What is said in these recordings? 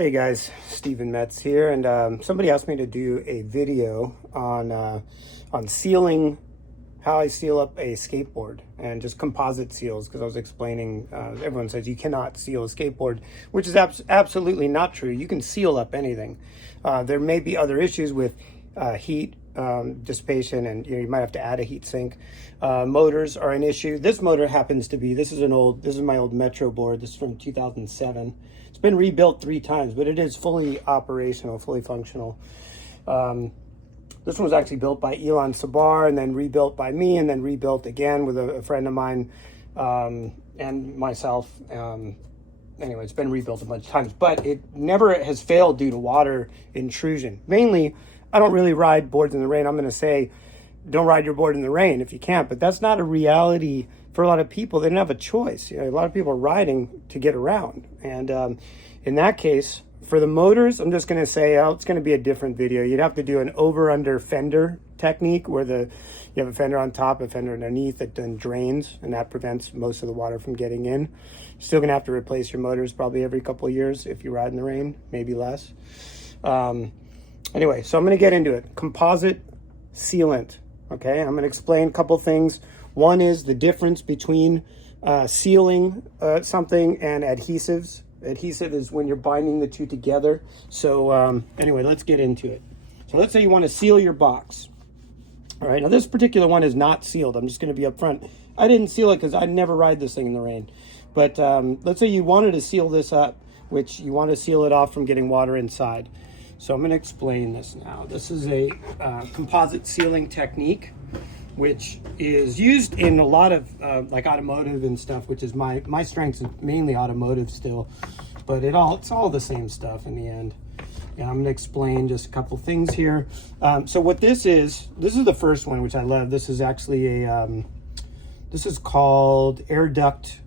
Hey guys, Stephen Metz here, and somebody asked me to do a video on sealing, how I seal up a skateboard and just composite seals, because I was explaining, everyone says you cannot seal a skateboard, which is absolutely not true. You can seal up anything. There may be other issues with heat dissipation, and you might have to add a heat sink. Motors are an issue. This motor happens to be, this is my old Metro board. This is from 2007. It's been rebuilt 3 times, but it is fully operational, fully functional. This one was actually built by Elon Sabar and then rebuilt by me and then rebuilt again with a friend of mine and myself. Anyway, it's been rebuilt a bunch of times, but it never has failed due to water intrusion. Mainly, I don't really ride boards in the rain. I'm going to say, don't ride your board in the rain if you can't, but that's not a reality for a lot of people. They don't have a choice. A lot of people are riding to get around. And in that case, for the motors, I'm just going to say, it's going to be a different video. You'd have to do an over-under fender technique where you have a fender on top, a fender underneath that then drains, and that prevents most of the water from getting in. You're still going to have to replace your motors probably every couple of years if you ride in the rain, maybe less. Anyway, so I'm going to get into it. Composite sealant. Okay, I'm going to explain a couple things. One is the difference between sealing something and adhesives. Adhesive is when you're binding the two together. So anyway, let's get into it. So let's say you want to seal your box. All right, now this particular one is not sealed. I'm just going to be upfront. I didn't seal it because I never ride this thing in the rain. But let's say you wanted to seal this up, which you want to seal it off from getting water inside. So I'm going to explain this now. This is a composite sealing technique, which is used in a lot of like automotive and stuff, which is my strength is mainly automotive still, but it's all the same stuff in the end. And I'm going to explain just a couple things here. So what this is the first one, which I love. This is actually this is called air duct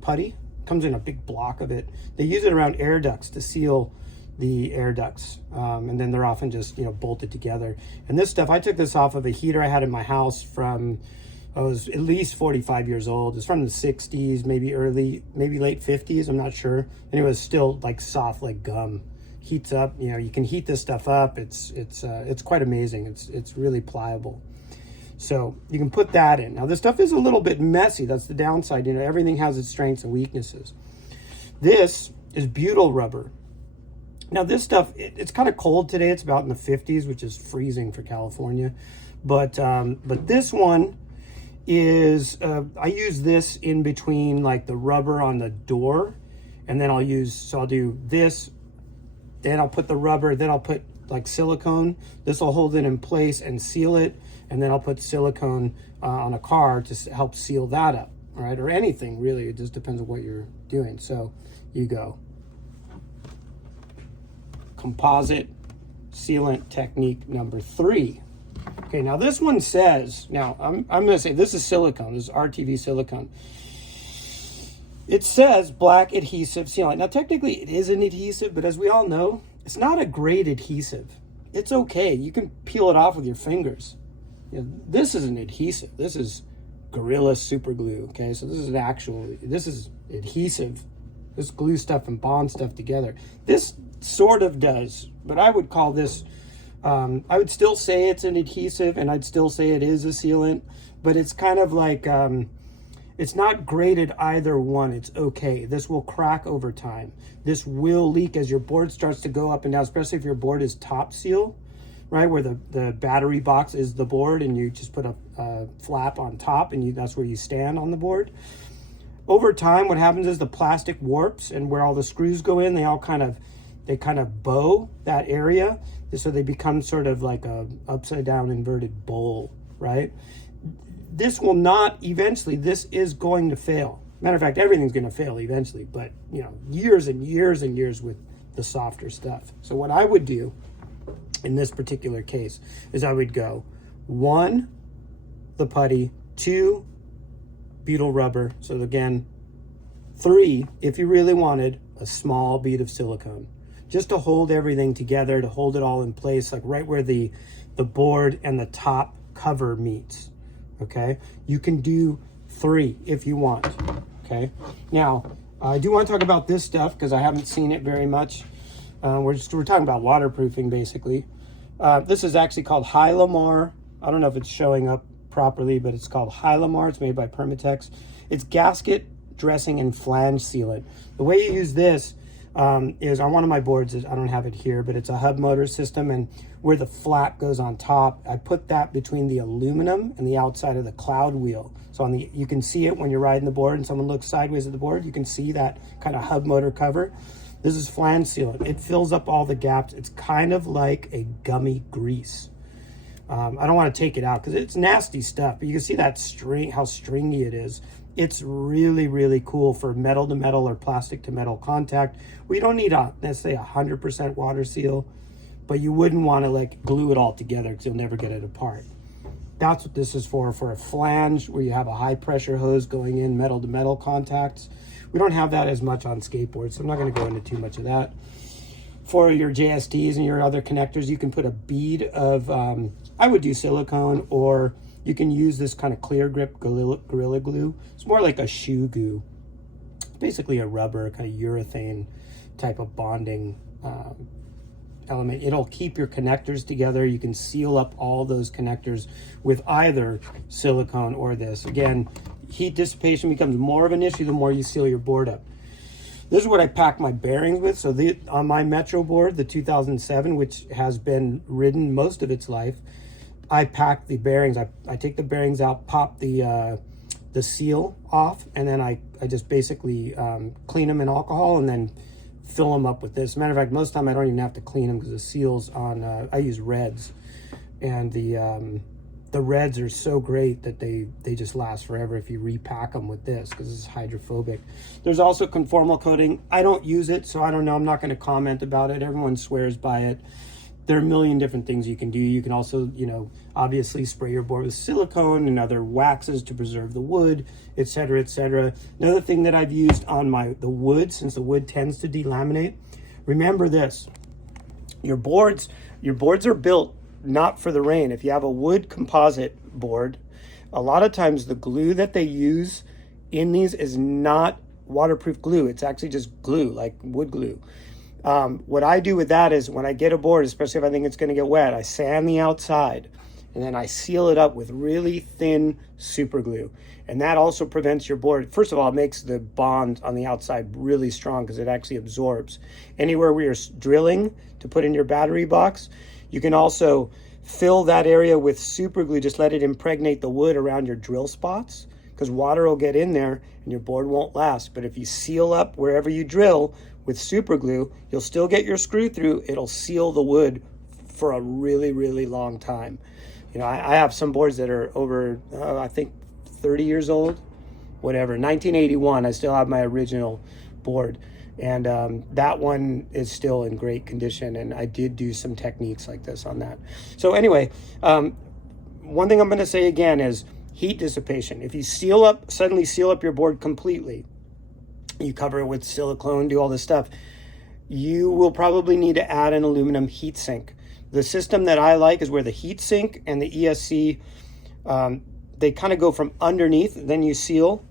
putty. Comes in a big block of it. They use it around air ducts to seal the air ducts, and then they're often just bolted together. And this stuff, I took this off of a heater I had in my house from, I was at least 45 years old. It's from the 60s, maybe late 50s, I'm not sure. And it was still like soft like gum. Heats up, you can heat this stuff up. It's quite amazing. It's really pliable. So you can put that in. Now this stuff is a little bit messy. That's the downside. Everything has its strengths and weaknesses. This is butyl rubber. Now this stuff, it's kind of cold today. It's about in the 50s, which is freezing for California. But this one is, I use this in between like the rubber on the door. And then I'll do this, then I'll put the rubber, then I'll put like silicone. This will hold it in place and seal it. And then I'll put silicone on a car to help seal that up, right? Or anything really, it just depends on what you're doing. So you go. Composite sealant technique number 3. Okay, now this one says, I'm going to say this is silicone. This is RTV silicone. It says black adhesive sealant. Now technically it is an adhesive, but as we all know, it's not a great adhesive. It's okay. You can peel it off with your fingers. This is an adhesive. This is Gorilla Super Glue. Okay, so this is adhesive. This glues stuff and bonds stuff together. This sort of does, but I would call this, I would still say it's an adhesive, and I'd still say it is a sealant, but it's kind of like, it's not graded either one. It's okay. This will crack over time. This will leak as your board starts to go up and down, especially if your board is top seal, right, where the battery box is the board, and you just put a flap on top, and that's where you stand on the board. Over time, what happens is the plastic warps, and where all the screws go in, they kind of bow that area, so they become sort of like a upside down inverted bowl, right? This will not, eventually, this is going to fail. Matter of fact, everything's going to fail eventually, but years and years and years with the softer stuff. So what I would do in this particular case is I would go 1, the putty, 2, butyl rubber. So again, 3, if you really wanted, a small bead of silicone, just to hold everything together, to hold it all in place, like right where the board and the top cover meets. Okay, you can do 3 if you want. Okay, now I do want to talk about this stuff because I haven't seen it very much. We're talking about waterproofing basically. This is actually called Hylamar. I don't know if it's showing up properly, but it's called Hylamar. It's made by Permatex. It's gasket dressing and flange sealant. The way you use this is on one of my boards. I don't have it here, but it's a hub motor system, and where the flap goes on top, I put that between the aluminum and the outside of the cloud wheel. So you can see it when you're riding the board and someone looks sideways at the board. You can see that kind of hub motor cover. This is flange sealant. It fills up all the gaps. It's kind of like a gummy grease. I don't want to take it out because it's nasty stuff, but you can see that string, how stringy it is. It's really, really cool for metal to metal or plastic to metal contact. We don't need let's say 100% water seal, but you wouldn't want to like glue it all together because you'll never get it apart. That's what this is for a flange where you have a high pressure hose going in metal to metal contacts. We don't have that as much on skateboards, so I'm not going to go into too much of that. For your JSDs and your other connectors, you can put a bead of, I would do silicone, or you can use this kind of clear grip Gorilla Glue. It's more like a shoe glue. Basically a rubber, kind of urethane type of bonding element. It'll keep your connectors together. You can seal up all those connectors with either silicone or this. Again, heat dissipation becomes more of an issue the more you seal your board up. This is what I pack my bearings with. So on my Metro board, the 2007, which has been ridden most of its life, I pack the bearings. I take the bearings out, pop the seal off, and then I just basically clean them in alcohol and then fill them up with this. Matter of fact, most of the time I don't even have to clean them because the seals on, I use Reds, and the Reds are so great that they just last forever if you repack them with this because it's hydrophobic. There's also conformal coating. I don't use it, so I don't know. I'm not going to comment about it. Everyone swears by it. There are a million different things you can do. You can also, obviously spray your board with silicone and other waxes to preserve the wood, etc., etc. Another thing that I've used on the wood, since the wood tends to delaminate, remember this: your boards are built not for the rain. If you have a wood composite board, a lot of times the glue that they use in these is not waterproof glue. It's actually just glue, like wood glue. What I do with that is when I get a board, especially if I think it's going to get wet, I sand the outside and then I seal it up with really thin super glue. And that also prevents your board. First of all, it makes the bond on the outside really strong because it actually absorbs. Anywhere where you're drilling to put in your battery box, you can also fill that area with super glue. Just let it impregnate the wood around your drill spots because water will get in there and your board won't last. But if you seal up wherever you drill with super glue, you'll still get your screw through. It'll seal the wood for a really, really long time. I have some boards that are over, I think 30 years old, whatever. 1981, I still have my original board. And that one is still in great condition. And I did do some techniques like this on that. So anyway, one thing I'm going to say again is heat dissipation. If you suddenly seal up your board completely, you cover it with silicone, do all this stuff, you will probably need to add an aluminum heat sink. The system that I like is where the heat sink and the ESC, they kind of go from underneath, then you seal.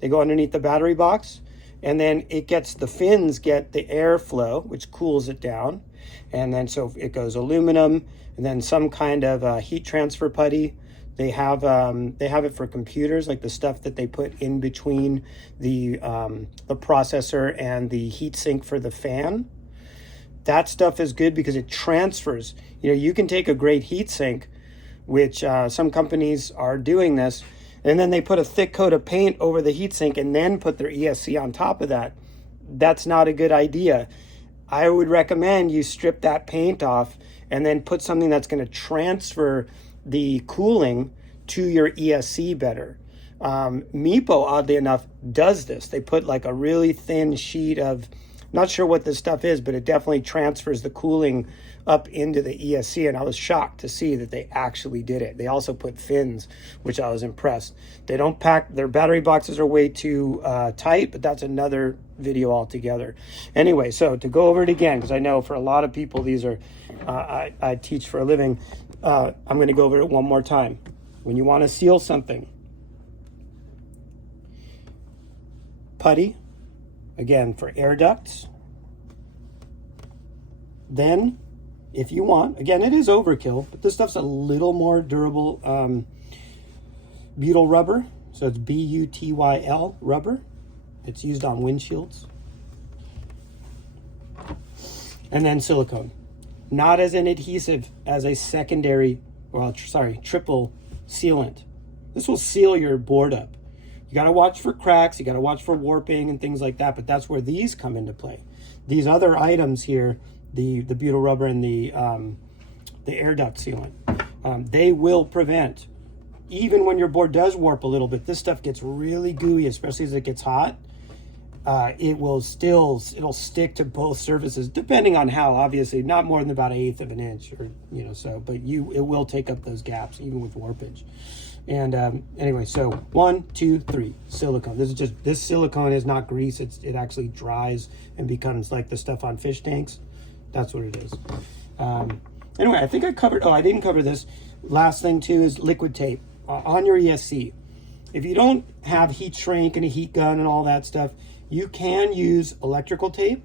They go underneath the battery box, and then the fins get the airflow, which cools it down. And then so it goes aluminum, and then some kind of heat transfer putty. They have it for computers, like the stuff that they put in between the processor and the heat sink for the fan. That stuff is good because it transfers. You can take a great heat sink, which some companies are doing this, and then they put a thick coat of paint over the heat sink and then put their ESC on top of that. That's not a good idea. I would recommend you strip that paint off and then put something that's going to transfer the cooling to your ESC better. Meepo, oddly enough, does this. They put like a really thin sheet of, not sure what this stuff is, but it definitely transfers the cooling up into the ESC, and I was shocked to see that they actually did it. They also put fins, which I was impressed. They don't pack, their battery boxes are way too tight, but that's another video altogether. Anyway, so to go over it again, because I know for a lot of people these are, I teach for a living, I'm going to go over it one more time. When you want to seal something, putty, again for air ducts, Then, if you want, again, it is overkill, but this stuff's a little more durable. Butyl rubber, so it's B-U-T-Y-L rubber. It's used on windshields. And then silicone, not as an adhesive, as a secondary, well, triple sealant. This will seal your board up. You got to watch for cracks, you got to watch for warping and things like that, but that's where these come into play. These other items here, the butyl rubber and the air duct sealant, they will prevent, even when your board does warp a little bit, this stuff gets really gooey, especially as it gets hot. It'll stick to both surfaces, depending on how, obviously, not more than about 1/8 of an inch, or so. But it will take up those gaps, even with warpage. And anyway, so 1, 2, 3, silicone. This silicone is not grease. It actually dries and becomes like the stuff on fish tanks. That's what it is. Anyway, I think I covered. Oh, I didn't cover this. Last thing too is liquid tape on your ESC. If you don't have heat shrink and a heat gun and all that stuff, you can use electrical tape.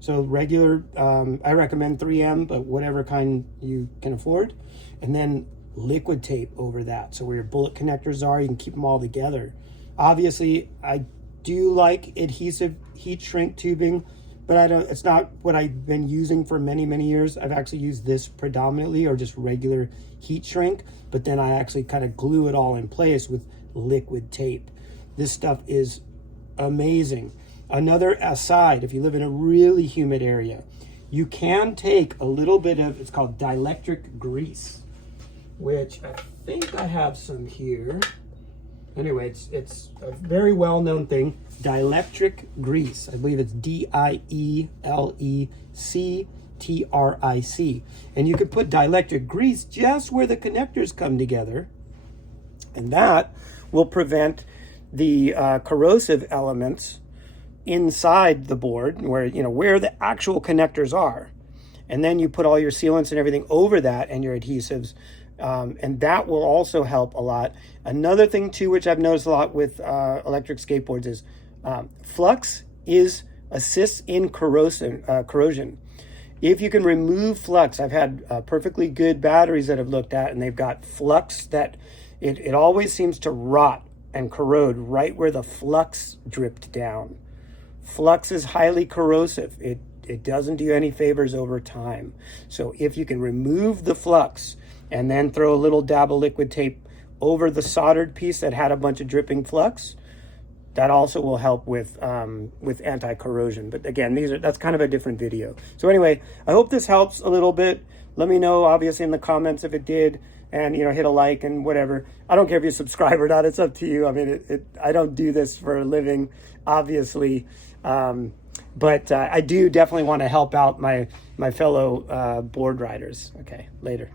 So regular, I recommend 3M, but whatever kind you can afford. And then liquid tape over that. So where your bullet connectors are, you can keep them all together. Obviously, I do like adhesive heat shrink tubing, but it's not what I've been using for many, many years. I've actually used this predominantly, or just regular heat shrink, but then I actually kind of glue it all in place with liquid tape. This stuff is amazing. Another aside, if you live in a really humid area, you can take a little bit of, it's called dielectric grease, which I think I have some here. Anyway, it's a very well-known thing, dielectric grease. I believe it's D-I-E-L-E-C-T-R-I-C. And you could put dielectric grease just where the connectors come together, and that will prevent the corrosive elements inside the board, where where the actual connectors are. And then you put all your sealants and everything over that, and your adhesives, and that will also help a lot. Another thing too, which I've noticed a lot with electric skateboards, is flux assists in corrosion. If you can remove flux, I've had perfectly good batteries that I've looked at, and they've got flux that it always seems to rot and corrode right where the flux dripped down. Flux is highly corrosive. It doesn't do any favors over time. So if you can remove the flux and then throw a little dab of liquid tape over the soldered piece that had a bunch of dripping flux, that also will help with anti-corrosion. But again, that's kind of a different video. So anyway, I hope this helps a little bit. Let me know, obviously, in the comments if it did, and hit a like and whatever. I don't care if you subscribe or not. It's up to you. I mean, I don't do this for a living, obviously, but I do definitely want to help out my fellow board riders. Okay, later.